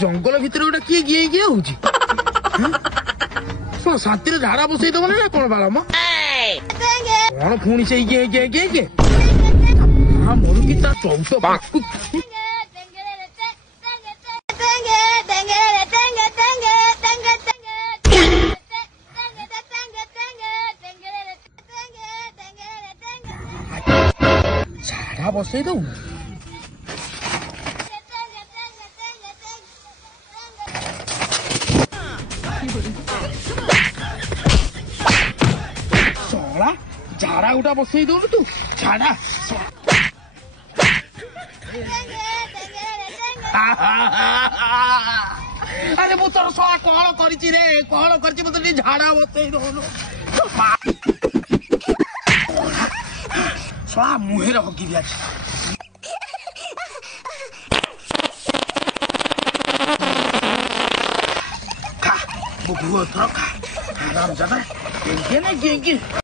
जंगल भितर गोटे किए गिए गिए होची शोण शांति झाड़ा बसई दबनी ना कौन बाल म कौन पुणी से गिए गिए गिए गिए मरु कि ता चौथ झाड़ा बसई दऊ सोला झाड़ा उठा बसई दो तू झाड़ा अरे मु तोर सोला कौन करिछि रे कौन करिछि मते झाड़ा बसई दो सोला मुहे रे हगी दिया खा बुगुओ थोड़ा खा आराम जाता